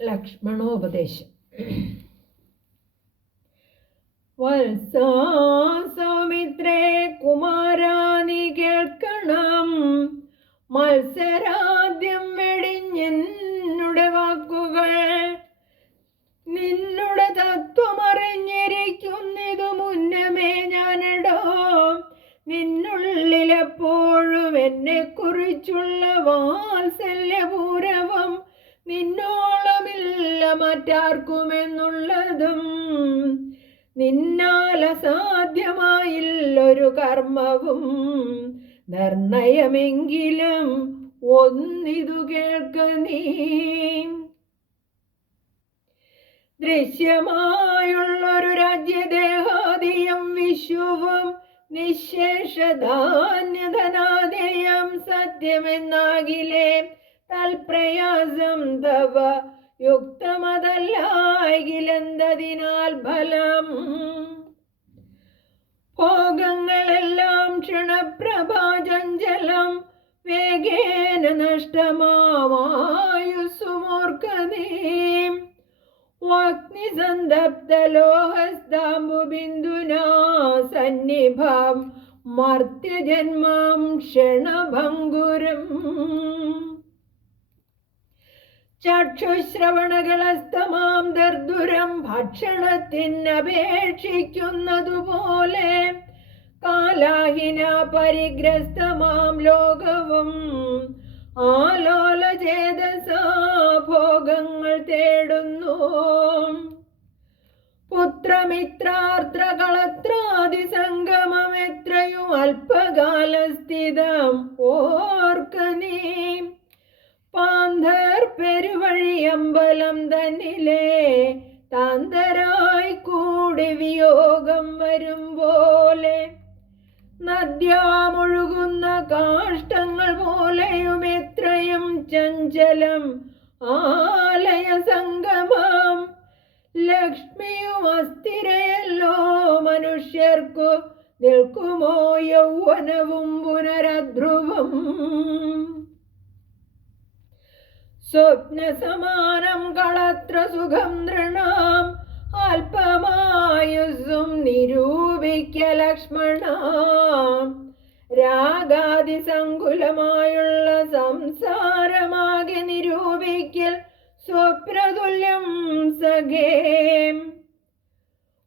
ലക്ഷ്മണോപദേശം. വത്സാ സൗമിത്രേ കുമാരാനി കേൾക്കണം, മത്സരാദ്യം വെടിഞ്ഞെന്നുടെ വാക്കുകൾ. നിന്നുടെ തത്വമറിഞ്ഞിരിക്കുന്നിതു മുന്നമേ ഞാനടോ, നിന്നുള്ളിലെപ്പോഴും എന്നെ കുറിച്ചുള്ള വാത്സല്യപൂരവം നിന്നോളമില്ല മറ്റാർക്കുമെന്നുള്ളതും. നിന്നാൽ അസാധ്യമായില്ലൊരു കർമ്മവും, നിർണയമെങ്കിലും ഒന്നിതു കേൾക്ക നീ. ദൃശ്യമായുള്ളൊരു രാജ്യദേഹാദിയും വിശ്വവും നിശേഷധാന്യധനാദേയം സത്യമെന്നാകിലേ തൽപ്രയാസം തവ യുക്തമതല്ലായിലെന്തതിനാൽ ഫലം. ഭോഗങ്ങളെല്ലാം ക്ഷണപ്രഭാചഞ്ചലം, വേഗേന നഷ്ടമായുസ്സുമോർക്ക നീ. അഗ്നിസന്തപ്തലോഹസ്താംബുബിന്ദുനാ സന്നിഭം മർത്യജന്മം ക്ഷണഭംഗുരം. ചക്ഷുശ്രവണകളസ്തമാം ദർദുരം ഭക്ഷണത്തിനപേക്ഷിക്കുന്നതുപോലെ, കാലാഹിന പരിഗ്രസ്തമാം ലോകവും ആലോലചേതസാ ഭോഗങ്ങൾ തേടുന്നു. പുത്രമിത്രാർദ്രകളത്രാദിസംഗമം എത്രയും അല്പകാലസ്ഥിതം ഓർക്ക നീ. പാന്തർ പെരുവഴിയമ്പലം തന്നിലെ താന്തരായി കൂടി വിയോഗം വരും പോലെ, നദ്യാമൊഴുകുന്ന കാഷ്ടങ്ങൾ പോലെയും എത്രയും ചഞ്ചലം ആലയ സംഗമം. ലക്ഷ്മിയും അസ്ഥിരയല്ലോ മനുഷ്യർക്കു, നിൽക്കുമോ യൗവനവും പുനരധ്രുവം. സ്വപ്നസമാനം കളത്ര സുഖം നൃണാം, അല്പമായുസ്സും നിരൂപിക്ക ലക്ഷ്മണ. രാഗാതിസങ്കുലമായുള്ള സംസാരമാകെ നിരൂപിക്കൽ സ്വപ്നതുല്യം സഖേ.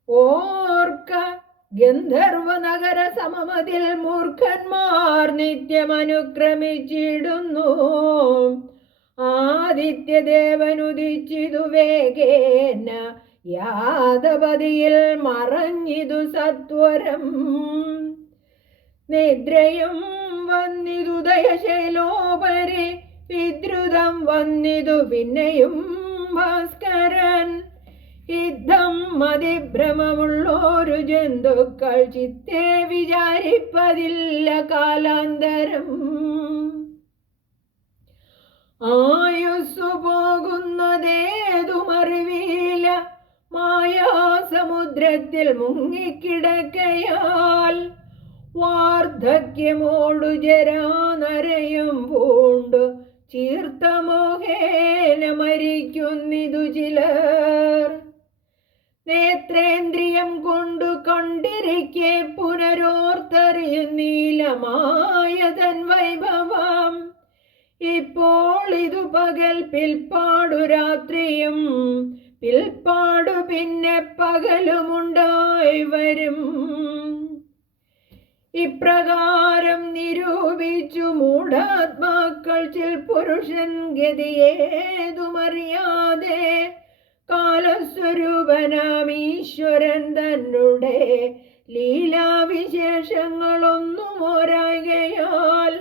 ഓർക്ക ഗന്ധർവ നഗര സമമതിൽ മൂർഖന്മാർ നിത്യമനുക്രമിച്ചിടുന്നു. ആദിത്യദേവനുദിച്ചിതു വേഗേന, യാദപതിയിൽ മറഞ്ഞിതു സത്വരം. നിദ്രയും വന്നിതു ദയശൈലോപരി, വിദ്രുതം വന്നിതു പിന്നെയും ഭാസ്കരൻ. യുദ്ധം മതിഭ്രമമുള്ളോരു ജന്തുക്കൾ ചിത്തെ വിചാരിപ്പതില്ല കാലാന്തരം. ആയുസ്സു പോകുന്നതേതുമറിവില്ല, മായാസമുദ്രത്തിൽ മുങ്ങിക്കിടക്കയാൽ. വാർദ്ധക്യമോടു ജരാനരയും പൂണ്ടു ചീർത്തമോഹേന മരിക്കുന്നിതു ചിലർ. നേത്രേന്ദ്രിയം കൊണ്ടു കണ്ടിരിക്കെ പുനരോർത്തറിയുന്നീലമായ തൻ വൈഭവം. ഇപ്പോൾ ഇതു പകൽ, പിൽപ്പാടു രാത്രിയും, പിൽപ്പാടു പിന്നെ പകലുമുണ്ടായി വരും. ഇപ്രകാരം നിരൂപിച്ചു മൂഢാത്മാക്കൾ ചിൽ പുരുഷൻ ഗതിയേതുമറിയാതെ, കാലസ്വരൂപനാം ഈശ്വരൻ തന്നെ ലീലാവിശേഷങ്ങളൊന്നും ഒരാകയാൽ,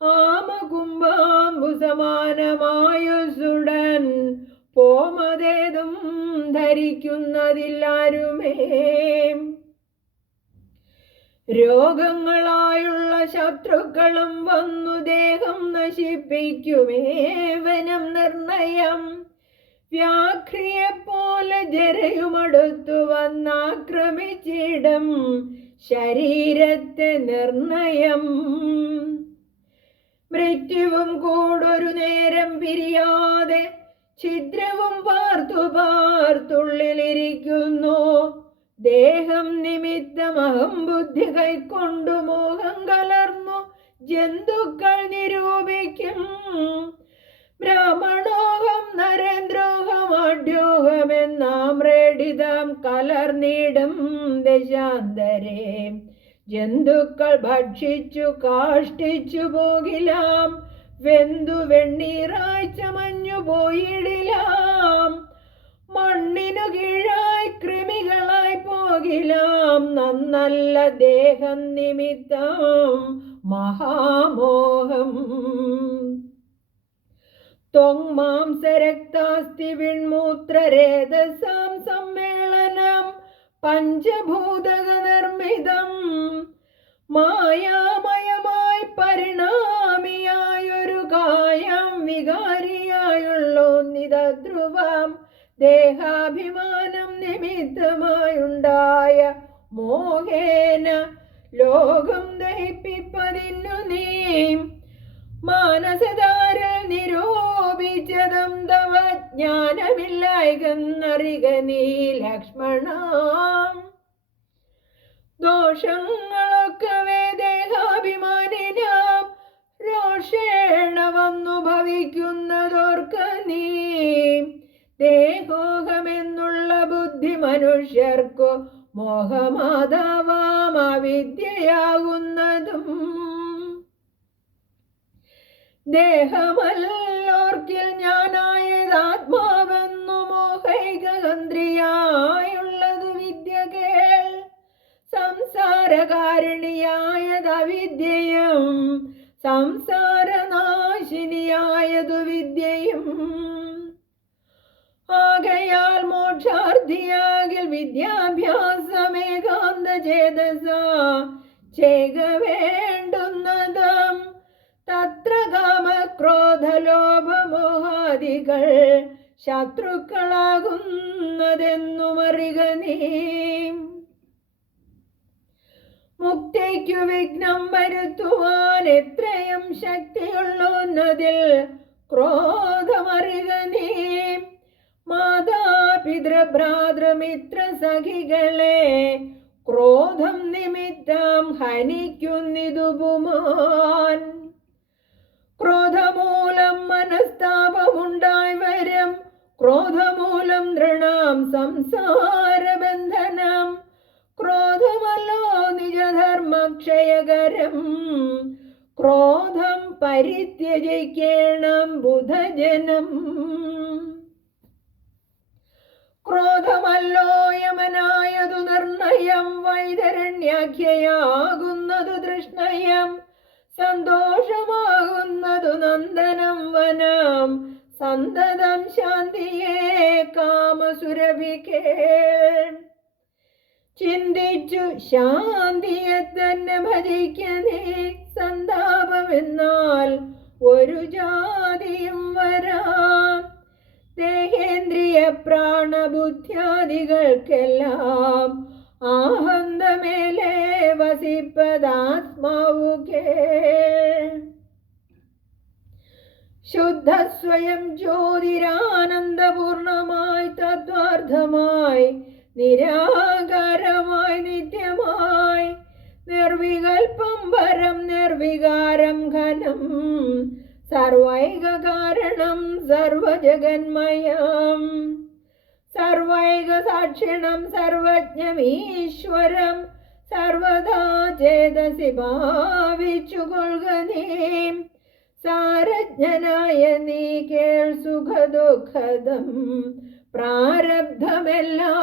ആമകുംഭാംബു സമാനമായുസുടൻ പോമതേതും ധരിക്കുന്നതില്ലാരുമേ. രോഗങ്ങളായുള്ള ശത്രുക്കളും വന്നു ദേഹം നശിപ്പിക്കുമേവനം നിർണയം. വ്യാഘ്രിയെപ്പോലെ ജരയുമടുത്തു വന്നാക്രമിച്ചിടം ശരീരത്തെ നിർണയം. മൃത്യുവും കൂടൊരു നേരം പിരിയാതെ ഛിദ്രവും പാർത്തുള്ളിലിരിക്കുന്നു. ദേഹം നിമിത്തമഹം ബുദ്ധി കൈക്കൊണ്ടു മോഹം കലർന്നു ജന്തുക്കൾ നിരൂപിക്കും. ബ്രാഹ്മണോഹം നരേന്ദ്രോഹം ആഢ്യോഹമെന്നാമ്രേഡിതം കലർന്നിടും ദശാന്തരേ. ജന്തുക്കൾ ഭക്ഷിച്ചു കാഷ്ടിച്ചു പോകിലാം, വെന്തു വെണ്ണീറായി ചമഞ്ഞു പോയിടിലാം. മണ്ണിനു കീഴായി കൃമികളായി പോകിലാം, നന്നല്ല ദേഹം നിമിത്തം മഹാമോഹം. ത്വങ്മാംസരക്താസ്തി വിൺമൂത്രരേതസാം സമ്മേളനം പഞ്ചഭൂതക നിർമ്മിതം. മായാമയമായി പരിണാമിയായൊരു കായം വികാരിയായുള്ളോന്നിതധ്രുവം. ദേഹാഭിമാനം നിമിത്തമായുണ്ടായ മോഹേന ലോകം ദഹിപ്പിപ്പതിന്നു നീ. മാനസധാരൽ നിരൂപിച്ചതും തവ ജ്ഞാനമില്ലായ്കന്നറിക നീ ലക്ഷ്മണ. ദോഷങ്ങളൊക്കവേ ദേഹാഭിമാനിനാം രോഷേണ വന്നു ഭവിക്കുന്നതോർക്ക നീ. ദേഹോഹമെന്നുള്ള ബുദ്ധി മനുഷ്യർക്കു മോഹമാതാവാം അവിദ്യയാകുന്നതും. ദേഹമല്ലോർക്കിൽ ഞാനായതാത്മാവെന്നു മോഹൈകതന്ത്രിയായുള്ളതു വിദ്യ കേൾ. സംസാരകാരിണിയായതവിദ്യയും സംസാരനാശിനിയായതു വിദ്യയും. ആകയാൽ മോക്ഷാർത്ഥിയാകിൽ വിദ്യാഭ്യാസമേകാന്ത ചേതസാ ചെയ്ക വേണ്ടുന്നതും. തത്ര കാമക്രോധലോഭമോഹാദികൾ ശത്രുക്കളാകുന്നതെന്നുമറിക നീ. മുക്തിക്കു വിഘ്നം വരുത്തുവാൻ എത്രയും ശക്തിയുള്ളോന്നതിൽ ക്രോധമറിക നീ. മാതാപിതൃഭ്രാതൃമിത്ര സഖികളെ ക്രോധം നിമിത്തം ഹനിക്കുന്നിതു പുമാൻ. ക്രോധമൂലം മനസ്താപമുണ്ടായി വരും, ക്രോധമൂലം നൃണാം സംസാരബന്ധനം. ക്രോധമല്ലോ നിജധർമ്മക്ഷയകരം, ക്രോധം പരിത്യജിക്കേണം ബുധജനം. ക്രോധമല്ലോ യമനായതു നിർണയം, വൈതരണ്യാഖ്യയാകുന്നതു തൃഷ്ണയം. സന്തോഷമാകുന്നതു നന്ദനം വനം, സന്തതം ശാന്തിയേ കാമസുരഭികേ. ചിന്തിച്ചു ശാന്തിയെ തന്നെ ഭജിക്കനേ. സന്താപമെന്നാൽ ഒരു ജാതിയും വരാം. ദേഹേന്ദ്രിയ പ്രാണബുദ്ധ്യാദികൾക്കെല്ലാം ആഹന്തമേലെ വസിപ്പതാത്മാവു കേൾ. ശുദ്ധ സ്വയം ജ്യോതിരാനന്ദപൂർണമായി തത്വാർത്ഥമായി നിരാകാരമായി നിത്യമായി നിർവികൽപ്പം പരം നിർവികാരം ഘനം സർവൈക കാരണം സർവജഗന്മയം സർവൈക സാക്ഷിണം സർവജ്ഞമീശ്വരം സർവദാ ചേതസി ഭാവിച്ചുകൊള്ളുക നീ. സാരജ്ഞനായ നീ കേൾ സുഖദുഃഖദം പ്രാരബ്ധമെല്ലാം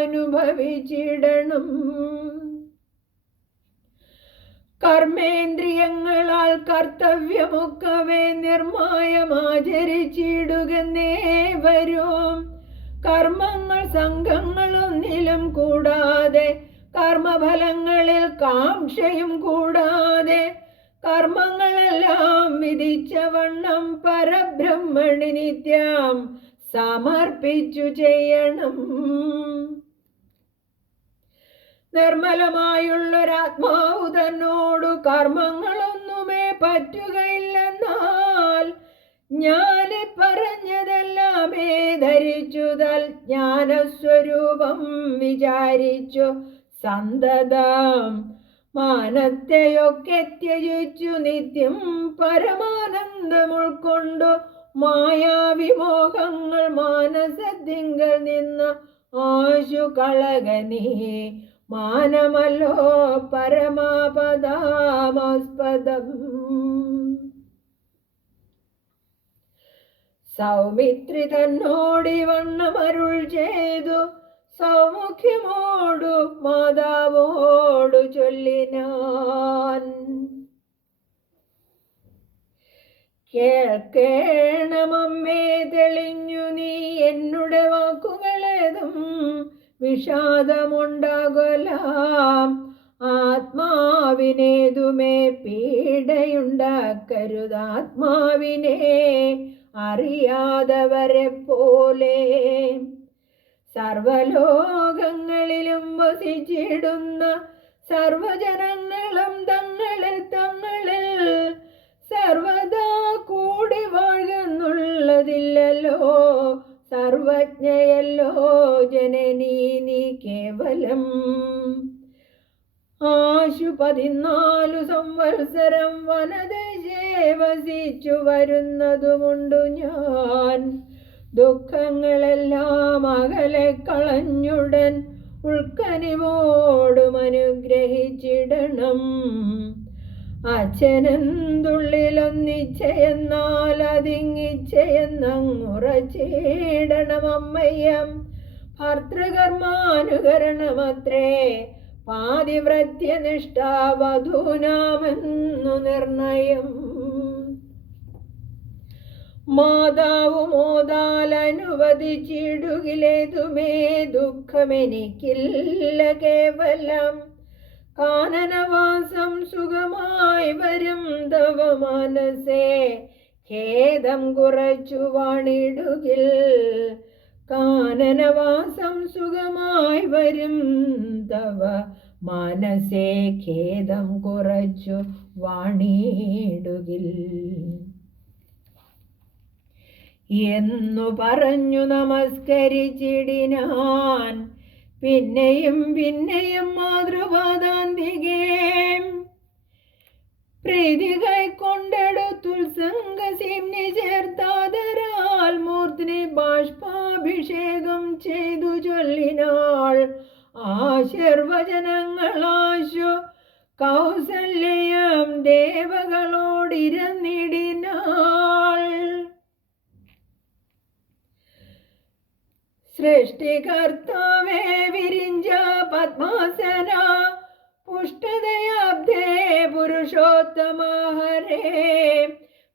അനുഭവിച്ചിടണം. കർമ്മേന്ദ്രിയങ്ങളാൽ കർത്തവ്യമൊക്കവേ നിർമായമാചരിച്ചിടുകന്നേ വരും. കർമ്മങ്ങൾ സംഘങ്ങളൊന്നിലും കൂടാതെ കർമ്മഫലങ്ങളിൽ കാംക്ഷയും കൂടാതെ കർമ്മങ്ങളെല്ലാം വിധിച്ചവണ്ണം പരബ്രഹ്മണി നിത്യം സമർപ്പിച്ചു ചെയ്യണം. നിർമ്മലമായുള്ളൊരാത്മാവു തന്നോടു കർമ്മങ്ങളൊന്നുമേ പറ്റുകയില്ലെന്നാൽ ഞാനി പറഞ്ഞതെല്ലാം ദർശിച്ചുതൽ ജ്ഞാനസ്വരൂപം വിചാരിച്ചു സന്തതം മാനത്തെയൊക്കെ ത്യജിച്ചു നിത്യം പരമാനന്ദം ഉൾക്കൊണ്ടു മായാവിമോഹങ്ങൾ മാനസത്തിങ്കൽ നിന്ന് ആശു കളകനീ മാനമല്ലോ പരമാപദാമാസ്പദം. സൗമിത്രി തന്നോടിവണ്ണമരുൾ ചെയ്തു സൗമുഖ്യമോടു മാതാവോടു ചൊല്ലിനാൻ. കേൾക്കേണമമ്മേ തെളിഞ്ഞു നീ എന്നുടെ വാക്കുകളേതും വിഷാദമുണ്ടാകലാം. ആത്മാവിനേതുമേ പീഡയുണ്ടാക്കരുതാത്മാവിനെ അറിയാതവരെ പോലെ. സർവലോകങ്ങളിലും വസിച്ചിടുന്ന സർവജനങ്ങളും തങ്ങളിൽ സർവദാ കൂടി വാഴുന്നുള്ളതില്ലല്ലോ. സർവജ്ഞയല്ലോ ജനനീ നീ കേവലം. ആശു 14 സംവത്സരം വനദേശേ വസിച്ചു വരുന്നതുമുണ്ടു ഞാൻ. ദുഃഖങ്ങളെല്ലാം അകലെ കളഞ്ഞുടൻ ഉൾക്കനിവോടും അനുഗ്രഹിച്ചിടണം. അച്ഛനെന്തുള്ളിലൊന്നിച്ചയെന്നാൽ അതിങ്ങിച്ചയെന്നങ്ങുറച്ചിടണം. അമ്മയ്യം ഭർത്തൃകർമാനുകരണമത്രേ പാതിവ്രത്യനിഷ്ഠ വധൂനാമെന്നു നിർണയം. മാതാവു മോദാൽ അനുവദിച്ചിടുകിലേതുമേ ദുഃഖമെനിക്കില്ല കേവലം. കാനനവാസം സുഖമായി വരും തവ മനസ്സേ ഖേദം കുറച്ചു വാണിടുകിൽ. കാനനവാസം സുഖമായി വരും തവ മനസ്സേ ഖേദം കുറച്ചു വാണിടുകിൽ എന്നു പറഞ്ഞു നമസ്കരിച്ചിടിനാൻ. പിന്നെയും പിന്നെയും മാതൃപാദാന്തികേ പ്രീതി കൈക്കൊണ്ടെടുത്തുത്സംഗസിംനി ചേർത്താദരാൽ മൂർത്തിനി ബാഷ്പാഭിഷേകം ചെയ്തു ചൊല്ലിനാൾ. ആശീർവചനങ്ങളാശു കൗസല്യം ദേവകളോടിരന്നിടിനാൾ. സൃഷ്ടികർത്താവേ വിരിഞ്ച പത്മാസന പുഷ്ടദയാബ്ദേ പുരുഷോത്തമ ഹരേ.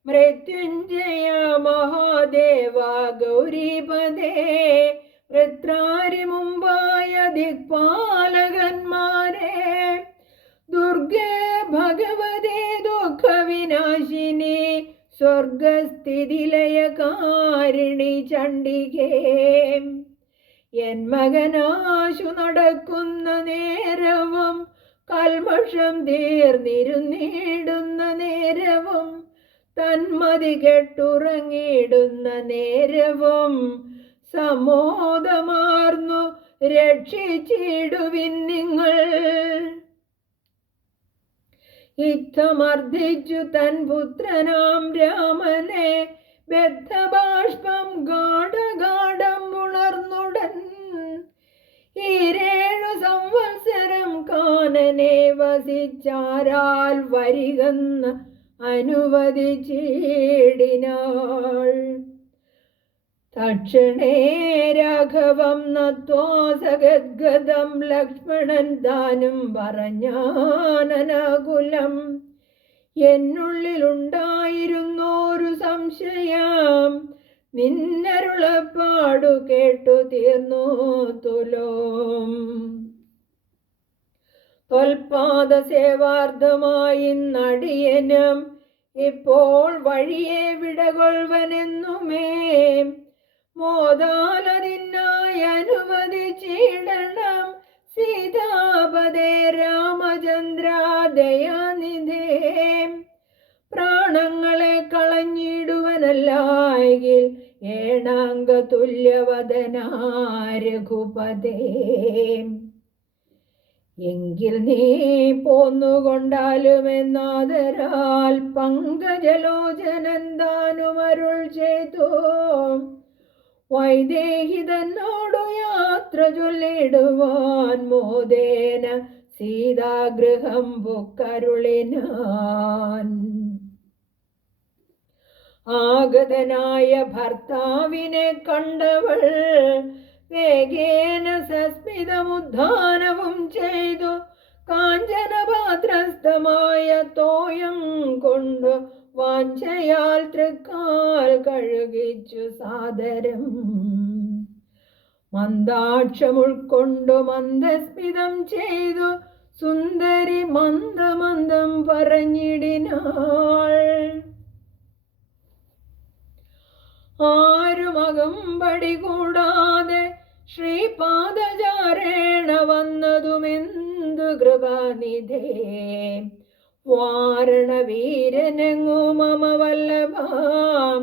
മൃത്യുഞ്ജയ മഹാദേവ ഗൗരീപദേ വൃത്രാരി മുമ്പായ ദിക്പാലകന്മാരെ. ദുർഗേ ഭഗവതേ ദുഃഖവിനാശിനി സ്വർഗസ്ഥിതിലയകാരിണി ചണ്ഡികേ. എൻ മകനാശു നടക്കുന്ന നേരവും കൽമഷം തീർന്നിരുന്നിടുന്ന നേരവും തന്മതി കെട്ടുറങ്ങിയിടുന്ന നേരവും സമോദമാർന്നു രക്ഷിച്ചിടുവിൻ നിങ്ങൾ. ഇത്തമർദ്ദിച്ചു തൻ പുത്രനാം രാമനെ ബദ്ധബാഷ്പം ഗാഢഗാഠം ഉണർന്നുടൻ. 7 സംവത്സരം കാനനെ വസിച്ചാരാൽ വരികന്ന് അനുവദിച്ചിടിനാൾ. തക്ഷണേ രാഘവം നത്വാ സഗദ്ഗദം ലക്ഷ്മണൻ താനും പറഞ്ഞാനകുലം. എന്നുള്ളിലുണ്ടായിരുന്നോരു സംശയം നിന്നരുളപ്പാടു കേട്ടു തീർന്നു തുലോം. തൊൽപാദ സേവാർത്ഥമായി നടിയനും ഇപ്പോൾ വഴിയെ വിടകൊൾവനെന്നുമേ. മോദാലതിനായി അനുവദിച്ചിടണം സീതാപദേ രാമചന്ദ്ര ദയാനിധേ. പ്രാണങ്ങളെ കളഞ്ഞിടുവനല്ലായെങ്കിൽ രഘുപതേ. എങ്കിൽ നീ പോന്നുകൊണ്ടാലുമെന്നാദരാൽ പങ്കജലോചനൻ താനും അരുൾ ചെയ്തു. വൈദേഹി തന്നോടു യാത്ര ചൊല്ലിടുവാൻ മോദേന സീതാഗൃഹം പൊക്കരുളിനാൻ. ആഗതനായ ഭർത്താവിനെ കണ്ടവൾ വേഗേന സസ്മിതമുദ്ധാനവും ചെയ്തു. കാഞ്ചനപാത്രസ്ഥമായ തോയം കൊണ്ടു വാഞ്ചയാൽ തൃക്കാൽ കഴുകിച്ചു സാദരം. മന്ദാക്ഷമുൾക്കൊണ്ടു മന്ദസ്മിതം ചെയ്തു സുന്ദരി മന്ദമന്ദം പറഞ്ഞിടിനാൾ. ആരുമകമ്പടി കൂടാതെ ശ്രീപാദചാരേണ വന്നതുമെന്തു കൃപാനിധേ. വാരണവീരനെങ്ങു മമ വല്ലഭാം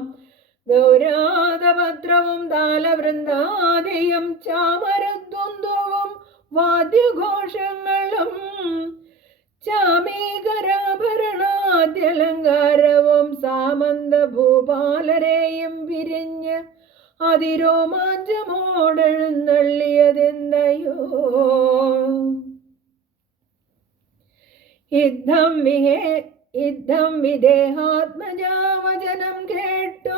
ഗൗരാതപത്രവും താലവൃന്ദാദിയും ചാമരദ്വന്ദ്വവും വാദ്യഘോഷങ്ങളും ചാമീകരാഭരണാദ്യലങ്കാരവും സാമന്ത ഭൂപാലരെയും വിരിഞ്ഞ് അതിരോമാഞ്ചമോടെഴുന്നള്ളിയതെന്തയോ. യുദ്ധം വിദേഹാത്മജാവചനം കേട്ടു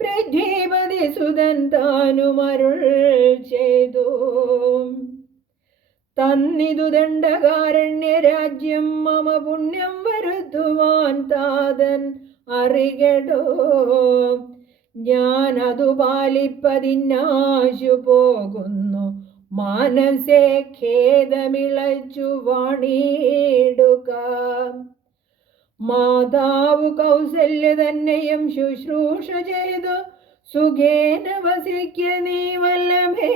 പൃഥ്വീപതി സുതൻ താനുമരുൾ ചെയ്തു. തന്നിതു ദണ്ഡകാരണ്യ രാജ്യം മമ പുണ്യം വരുത്തുവാൻ താതൻ അറികടോ. ഞാൻ അതു പാലിപ്പതിനാശു പോകുന്നു. മാനസേ ഖേദമിളച്ചു വാണിടുക. മാതാവു കൗസല്യ തന്നെയും ശുശ്രൂഷ ചെയ്തു സുഖേന വസിക്ക നീ വല്ലഭേ.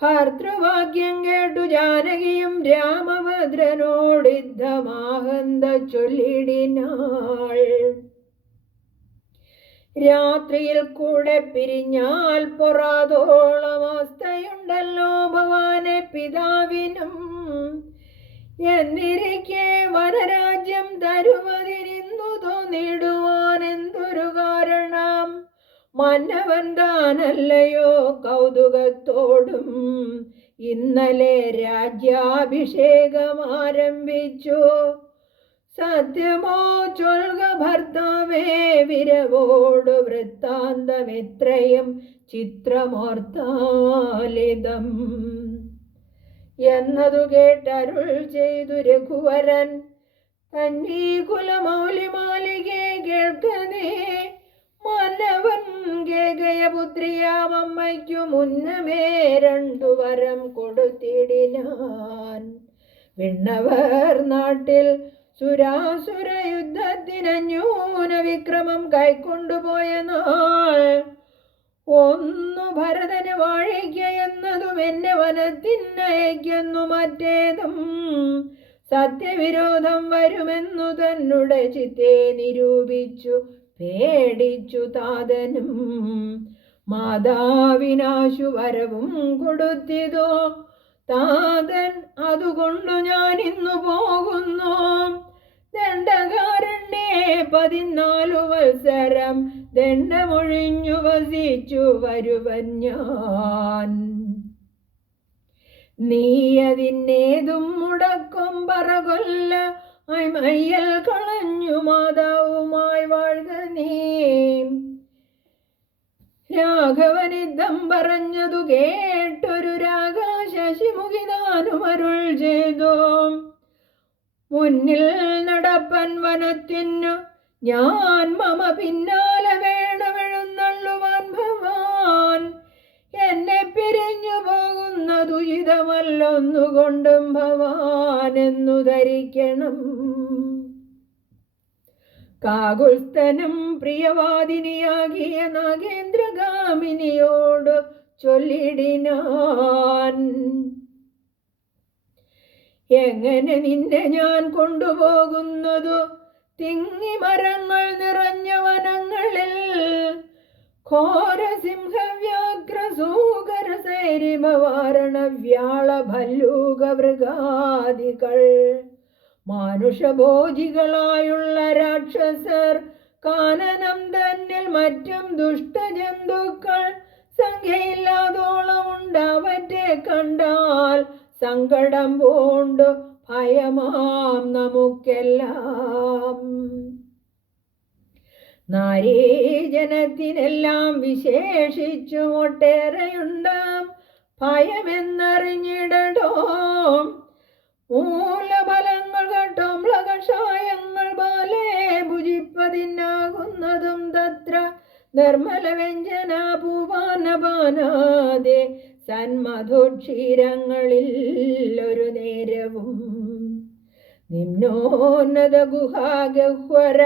ഭർത്തൃവാക്യം കേട്ടു ജാനകിയും രാമഭദ്രനോടിദ്ധമാഹന്ത ചൊല്ലിടിനാൾ. രാത്രിയിൽ കൂടെ പിരിഞ്ഞാൽ പൊറാതോളം അവസ്ഥയുണ്ടല്ലോ ഭവാനെ പിതാവിനും. എന്നിരിക്കെ വനരാജ്യം തരുവതിനിന്നു തോന്നിടുവാൻ എന്തൊരു കാരണം. മന്നവൻ താനല്ലയോ കൗതുകത്തോടും ഇന്നലെ രാജ്യാഭിഷേകം ആരംഭിച്ചു. സത്യമോ ചൊൽക ഭർത്താവേ വിരവോടു വൃത്താന്തമിത്രയും ചിത്രമോർത്താലിതം. എന്നതു കേട്ടരുൾ ചെയ്തു രഘുവരൻ തന്നീ കുലമൗലിമാലികെ കേൾക്കനേ. മന്നവൻ കേകയപുത്രിയാമമ്മയ്ക്കു മുന്നമേ 2 വരം കൊടുത്തിടിനാൻ. വിണ്ണവർ നാട്ടിൽ സുരാസുര യുദ്ധത്തിനന്യൂന വിക്രമം കൈക്കൊണ്ടുപോയ നാൾ ഒന്നു ഭരതന് വാഴിക്ക എന്നതും എന്നെ വനത്തിനയക്കുന്നു മറ്റേതും സത്യവിരോധം വരുമെന്നു തന്നെ ചിത്തെ നിരൂപിച്ചു പേടിച്ചു താതനും. മാതാവിനാശു വരവും കൊടുത്തിതോ താതൻ. അതുകൊണ്ടു ഞാൻ ഇന്നു പോകുന്നു. ദണ്ഡകാരണ്യേ 14 വത്സരം ദണ്ഡമൊഴിഞ്ഞു വസിച്ചു വരുവൻ ഞാൻ. നീ അതിനേതും മുടക്കം പറകൊല്ല മയ്യൽ കളഞ്ഞു മാതാവുമായി വാഴ്ക നീ. രാഘവനിദ്ധം പറഞ്ഞതു കേട്ടൊരു രാഗശശിമുഖിതാനും അരുൾ ചെയ്തു. മുന്നിൽ നടപ്പൻ വനത്തിനു ഞാൻ മമ പിന്നാലെ വേണമെഴുന്നള്ളുവാൻ ഭവാൻ. എന്നെ പിരിഞ്ഞു പോകുന്നതു ഹിതമല്ലൊന്നുകൊണ്ടും ഭവാൻ എന്നു ധരിക്കണം. കാകുൽസ്ഥനും പ്രിയവാദിനിയാകിയ നാഗേന്ദ്രഗാമിനിയോട് ചൊല്ലിടിനാൻ. എങ്ങനെ നിന്നെ ഞാൻ കൊണ്ടുപോകുന്നതു തിങ്ങിമരങ്ങൾ നിറഞ്ഞ വനങ്ങളിൽ. ഘോരസിംഹവ്യാഘ്രസൂകരസൈരിഭവാരണവ്യാളഭല്ലൂകമൃഗാദികൾ മാനുഷഭോജികളായുള്ള രാക്ഷസർ കാനനം തന്നിൽ മറ്റും ദുഷ്ടജന്തുക്കൾ സംഖ്യയില്ലാതോളം ഉണ്ടാവറ്റെ കണ്ടാൽ സങ്കടം പൂണ്ടു ഭയമാം നമുക്കെല്ലാം. നാരീജനത്തിനെല്ലാം വിശേഷിച്ചു ഒട്ടേറെയുണ്ടാം ഭയമെന്നറിഞ്ഞിടടോ. മൂലഫലങ്ങൾ കട്ടോംളകഷായങ്ങൾ ബാലേ ഭുജിപ്പതിനാകുന്നതും തത്ര നിർമ്മല വ്യഞ്ജന പൂവാനപാനാദേ സന്മധുക്ഷീരങ്ങളിൽ ഒരു നേരവും. നിമ്നോന്നത ഗുഹാഗഹ്വര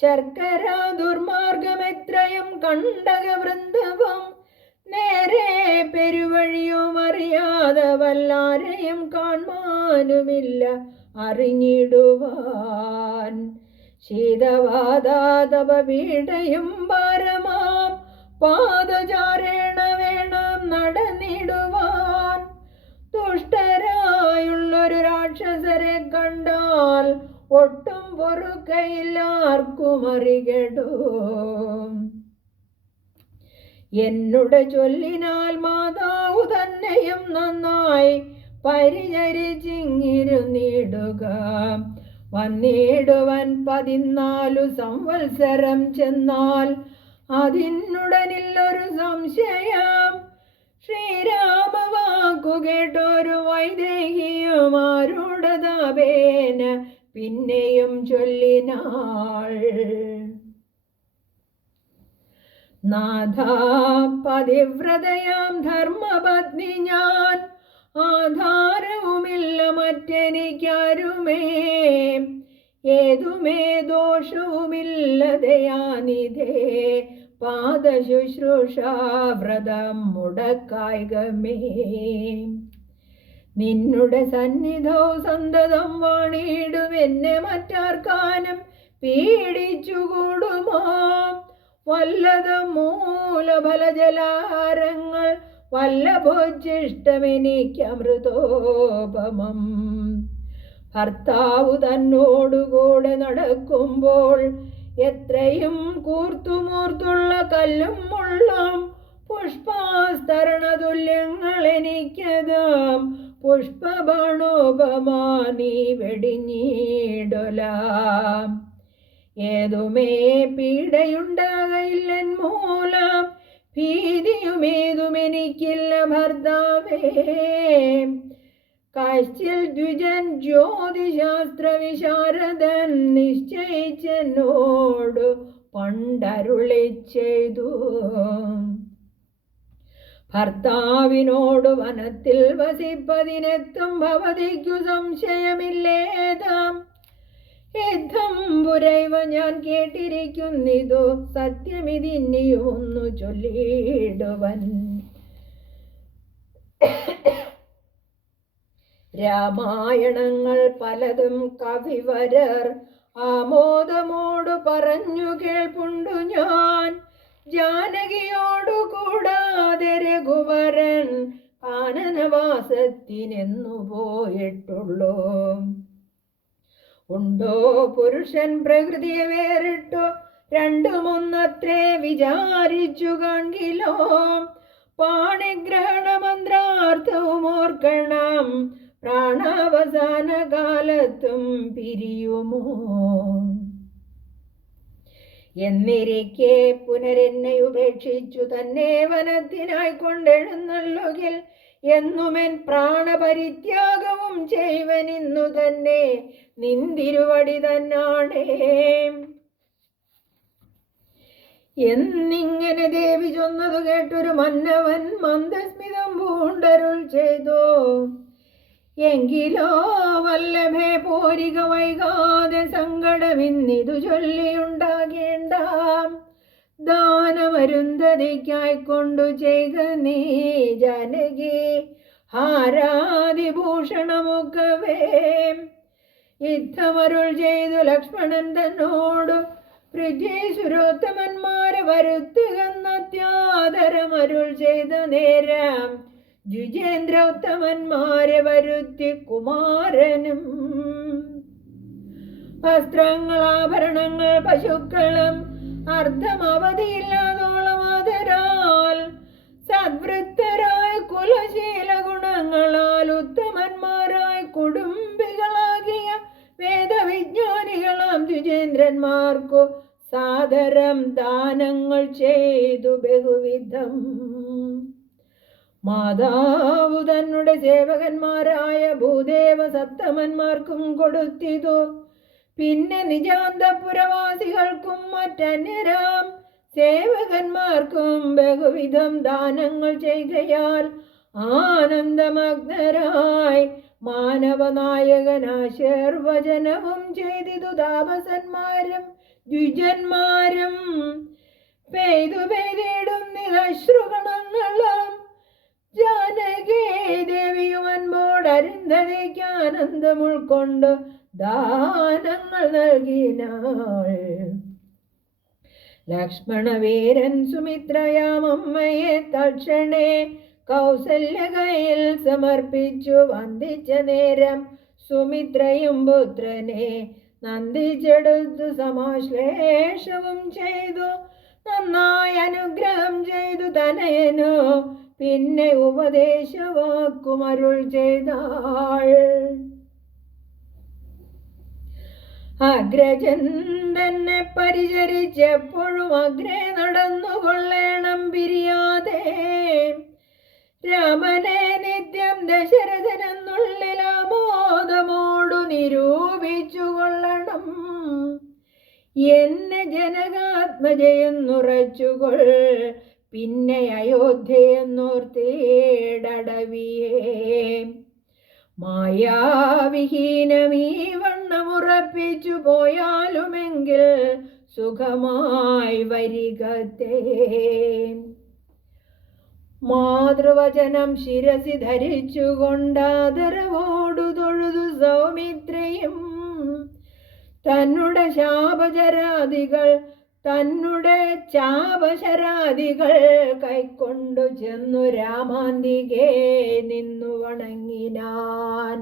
ശർക്കര ദുർമാർഗമെത്രയും കണ്ടകവൃന്ദവും നേരെ പെരുവഴിയും അറിയാതെ വല്ലാരെയും കാണാനുമില്ല അറിഞ്ഞിടുവാൻ. ശീതവാതാതപീഠയും ഭാരമാം പാദചാരേണ വേണം നടന്നിടുവാൻ. ദുഷ്ടരായുള്ളൊരു രാക്ഷസരെ കണ്ടാൽ ഒട്ടും പൊറുക്കയില്ലാർക്കും അറികടോ. എന്നുടെ ചൊല്ലിനാൽ മാതാവു തന്നെയും നന്നായി പരിചരിച്ചിങ്ങിരുന്നിടുക. വന്നിടുവൻ 14 സംവത്സരം ചെന്നാൽ അതിനുടനില്ലൊരു സംശയം. ശ്രീരാമവാക്കു കേട്ടൊരു വൈദേഹിയുമാരുടെ താപേന പിന്നെയും ചൊല്ലിനാൾ. നാഥ, പതിവ്രതയാം ധർമ്മപത്നി ഞാൻ, ആധാരവുമില്ല മറ്റെനിക്കാരുമേ. ഏതുമേ ദോഷവുമില്ലതയാനിധേ പാദശുശ്രൂഷാവ്രതം മുടക്കായികമേ. നിന്നുടെ സന്നിധവും സന്തതം വാണിടുമെന്നെ മറ്റാർക്കാനും പീഡിച്ചുകൂടുമോ. വല്ലതും മൂലഫലജലാഹാരങ്ങൾ വല്ലഭോജ്ജിഷ്ടമെനിക്ക് അമൃതോപമം. ഭർത്താവു തന്നോടുകൂടെ നടക്കുമ്പോൾ എത്രയും കൂർത്തുമൂർത്തുള്ള കല്ലും മുള്ളും പുഷ്പാസ്തരണതുല്യങ്ങൾ എനിക്കതാം. പുഷ്പബാണോപമാ നീ വെടിഞ്ഞിടലാം. ഏതുമേ പീഡയുണ്ടാകയില്ലൻ മൂലം ഭീതിയുമേതുമെനിക്കില്ല ഭർത്താവേ. കാശ്ചിൽ ദ്വിജൻ ജ്യോതിശാസ്ത്ര വിശാരദൻ നിശ്ചയിച്ചെന്നോടു പണ്ടരുളി ചെയ്തു. ഭർത്താവിനോട് വനത്തിൽ വസിപ്പതിനെത്തും ഭവതിക്കു സംശയമില്ലേതാം. യുദ്ധം പുരൈവ ഞാൻ കേട്ടിരിക്കുന്നിതു സത്യമിതിന്നിയൊന്നു ചൊല്ലിടുവൻ. രാമായണങ്ങൾ പലതും കവിവരർ ആമോദമോടു പറഞ്ഞു കേൾപ്പുണ്ടു ഞാൻ. ജാനകിയോടു കൂടാതെ രഘുവരൻ കാനനവാസത്തിനെന്നു പോയിട്ടുള്ളൂ. ഉണ്ടോ പുരുഷൻ പ്രകൃതിയെ വേറിട്ടു രണ്ടുമൊന്നത്രേ വിചാരിച്ചു കാൺകിലോ. പാണിഗ്രഹണ മന്ത്രാർത്ഥവും ഓർക്കണം, പ്രാണാവസാന കാലത്തും പിരിയുമോ. എന്നിരിക്കെ പുനരെന്നെ ഉപേക്ഷിച്ചു തന്നെ വനത്തിനായി കൊണ്ടെഴുന്നള്ളുകിൽ എന്നുമെൻ പ്രാണപരിത്യാഗവും ചെയ്വനിന്നു തന്നെ നിന്തിരുവടി തന്നാണേ. എന്നിങ്ങനെ ദേവി ചൊന്നതു കേട്ടൊരു മന്നവൻ മന്ദസ്മിതം പൂണ്ടരുൾ ചെയ്തു. എങ്കിലോ വല്ലഭേ പോരിക വൈകാതെ സങ്കടമിന്നിതു ചൊല്ലിയുണ്ടാകേണ്ട. ദാനമരുന്ധതിക്കായിക്കൊണ്ടു ചെയ്ക നീ ജാനകി ഹാരാതിഭൂഷണമൊക്കവേ. യുദ്ധമരുൾ ചെയ്തു ലക്ഷ്മണൻ തന്നോടു പൃഥ്വീസുരോത്തമന്മാരെ വരുത്തുകന്നത്യാദരമരുൾ ചെയ്ത നേരം ദ്വിജേന്ദ്രോത്തമന്മാരെ വരുത്തി കുമാരനും വസ്ത്രങ്ങൾ ആഭരണങ്ങൾ പശുക്കളും അർദ്ധമവധിയില്ലാതോളം ആദരാൽ സദ്വൃത്തരായ കുലശീല ഗുണങ്ങളാൽ ഉത്തമന്മാരായ കുടുംബികളാകിയ വേദവിജ്ഞാനികളാം ദ്വിജേന്ദ്രന്മാർക്കു സാദരം ദാനങ്ങൾ ചെയ്തു ബഹുവിധം. മാതാവ് തന്നെ സേവകന്മാരായ ഭൂദേവ സപ്തമന്മാർക്കും കൊടുത്തിതു. പിന്നെ നിജാന്തപുരവാസികൾക്കും മറ്റന്യരാം സേവകന്മാർക്കും ബഹുവിധം ദാനങ്ങൾ ചെയ്യുകയാൽ ആനന്ദമഗ്നരായി മാനവനായകനാശീർവചനവും ചെയ്തിതു. താപസന്മാരും ദ്വിജന്മാരും പെയ്തു പെയ്തിടുന്നിതശ്രുഗണങ്ങളും ജാനകി ദേവിയും അൻപോട് അരുന്ധതിക്ക് ആനന്ദം ഉൾക്കൊണ്ട് ദാനങ്ങൾ നൽകിനാൾ. ലക്ഷ്മണവീരൻ സുമിത്രയാമമ്മയെ തക്ഷണേ കൗസല്യകയിൽ സമർപ്പിച്ചു വന്ദിച്ച നേരം സുമിത്രയും പുത്രനെ നന്ദിച്ചെടുത്തു സമാശ്ലേഷവും ചെയ്തു. നന്നായി അനുഗ്രഹം ചെയ്തു തനയനു പിന്നെ ഉപദേശവാക്കുമരുൾ ചെയ്താൾ. അഗ്രജൻ തന്നെ പരിചരിച്ചെപ്പോഴും അഗ്രേ നടന്നുകൊള്ളേണം പിരിയാതെ. രാമനെ നിത്യം ദശരഥനെന്നുള്ളിൽ ആമോദമോടു നിരൂപിച്ചു കൊള്ളണം. എന്നെ ജനകാത്മജയെന്നുറച്ചുകൊൾ പിന്നെ അയോധ്യയെന്നോർത്തേടവിയേ. മായാവിഹീനമീ വണ്ണമുറപ്പിച്ചു പോയാലുമെങ്കിൽ സുഖമായി വരികത്തേ. മാതൃവചനം ശിരസി ധരിച്ചുകൊണ്ടാദരവോടു തൊഴുതു സൗമിത്രയും തന്നുടെ ചാപശരാദികൾ കൈക്കൊണ്ടു ചെന്നു രാമാന്തികെ നിന്നു വണങ്ങിനാൻ.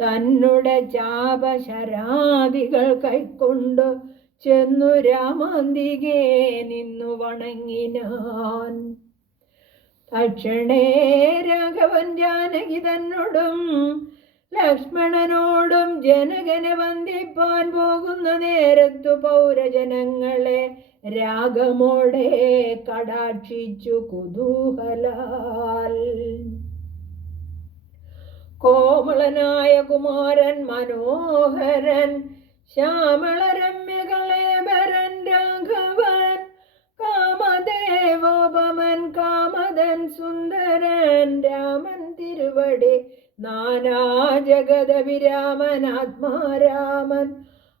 തന്നുടെ ചാപശരാദികൾ കൈക്കൊണ്ടു ചെന്നു രാമാന്തികെ നിന്നു വണങ്ങിനാൻ. തക്ഷണേ രാഘവൻ ജാനകി തന്നോടും ലക്ഷ്മണനോടും ജനകനെ വന്ദിപ്പാൻ പോകുന്ന നേരത്തു പൗരജനങ്ങളെ രാഗമോടെ കടാക്ഷിച്ചു കുതൂഹലാൽ. കോമളനായ കുമാരൻ മനോഹരൻ ശ്യാമളരമ്യകളേബരൻ രാഘവൻ കാമദേവോപമൻ കാമദൻ സുന്ദരൻ രാമൻ തിരുവടി നാനാ ജഗത വിരാമൻ ആത്മാരാമൻ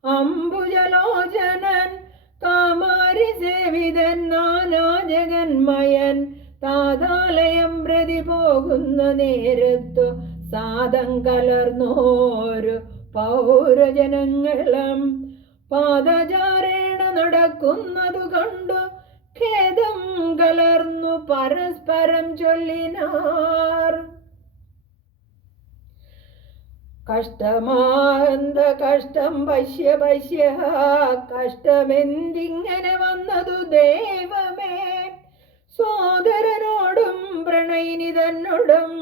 അംബുജലോചനൻ കാമാരി സേവിതൻ നാനാ ജഗന്മയൻ താതാലയം പ്രതി പോകുന്ന നേരത്തു സാദം കലർന്നോരു പൗരജനങ്ങളും പാദചാരേണ നടക്കുന്നതു കണ്ടു ഖേദം കലർന്നു പരസ്പരം ചൊല്ലിനാർ. കഷ്ടമാന്ത കഷ്ടം പശ്യ പശ്യ കഷ്ടമെന്തിങ്ങനെ വന്നതു ദൈവമേ. സോദരനോടും പ്രണയിനി തന്നോടും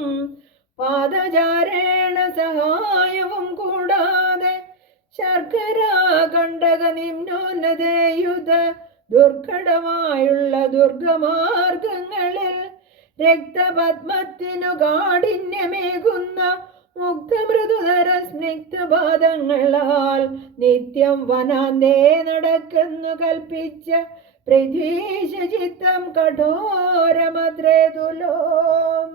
പാദചാരേണ സഹായവും കൂടാതെ ശർക്കര കണ്ടക നിമ്നോന്നതയുധ ദുർഘടമായുള്ള ദുർഗമാർഗങ്ങളിൽ രക്തപത്മത്തിനു കാഠിന്യമേകുന്ന മുക്തമൃദുധര സ്നിഗ്ധപാദങ്ങളാൽ നിത്യം വനാന്തേ നടക്കുന്നു കൽപ്പിച്ച പൃഥ്വീശ ചിത്തം കഠോരമത്രേ തുലോം.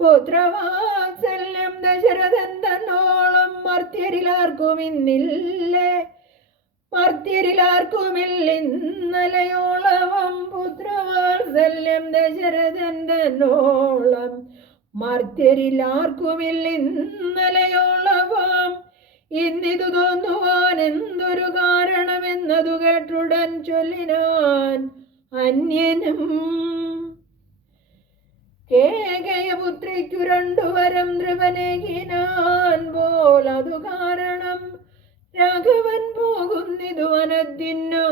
പുത്രവാത്സല്യം ദശരഥൻ തന്നോളം മർത്യരിലാർക്കുമില്ലിന്നലയോളവും പുത്രവാത്സല്യം ദശരഥൻ തന്നോളം മർത്യരിലാർക്കുമില്ലിന്നലയോളവും ഇന്നിതു തോന്നുവാൻ എന്തൊരു കാരണമെന്നതു കേട്ടുടൻ ചൊല്ലിനാൻ അന്യനും. കേകയപുത്രിക്കു 2 വരം നൃപനേകിനാൻ പോലതു കാരണം രാഘവൻ പോകുന്നിതു വനത്തിനു.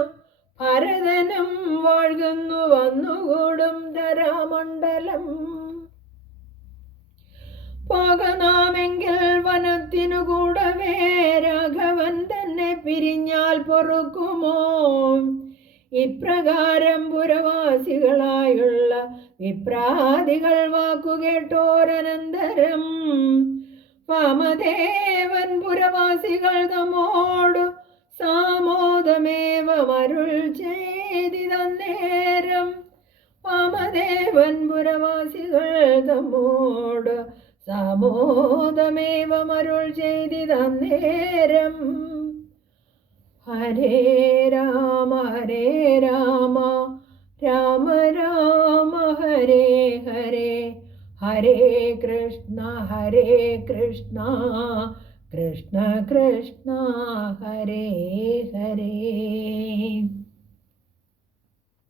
ഭരതനും വാഴുന്നു വന്നുകൂടും ധരാമണ്ഡലം. പോകനാമെങ്കിൽ വനത്തിനു കൂടവേ രാഘവൻ തന്നെ പിരിഞ്ഞാൽ പൊറുക്കുമോ? ഇപ്രകാരം പുരവാസികളായുള്ള വിപ്രാദികൾ വാക്കുകേട്ടോരനന്തരം വാമദേവൻ പുരവാസികൾ തമ്മോടു സാമോദമേവമരുൾ ചെയ്തിതന്നേരം. വാമദേവൻ പുരവാസികൾ തമ്മോട് സാമോദമേവമരുൾ ചെയ്തിതന്നേരം. ഹരേ രാമ രാമ രാമ ഹരേ ഹരേ, ഹരേ കൃഷ്ണ കൃഷ്ണ കൃഷ്ണ ഹരേ ഹരേ.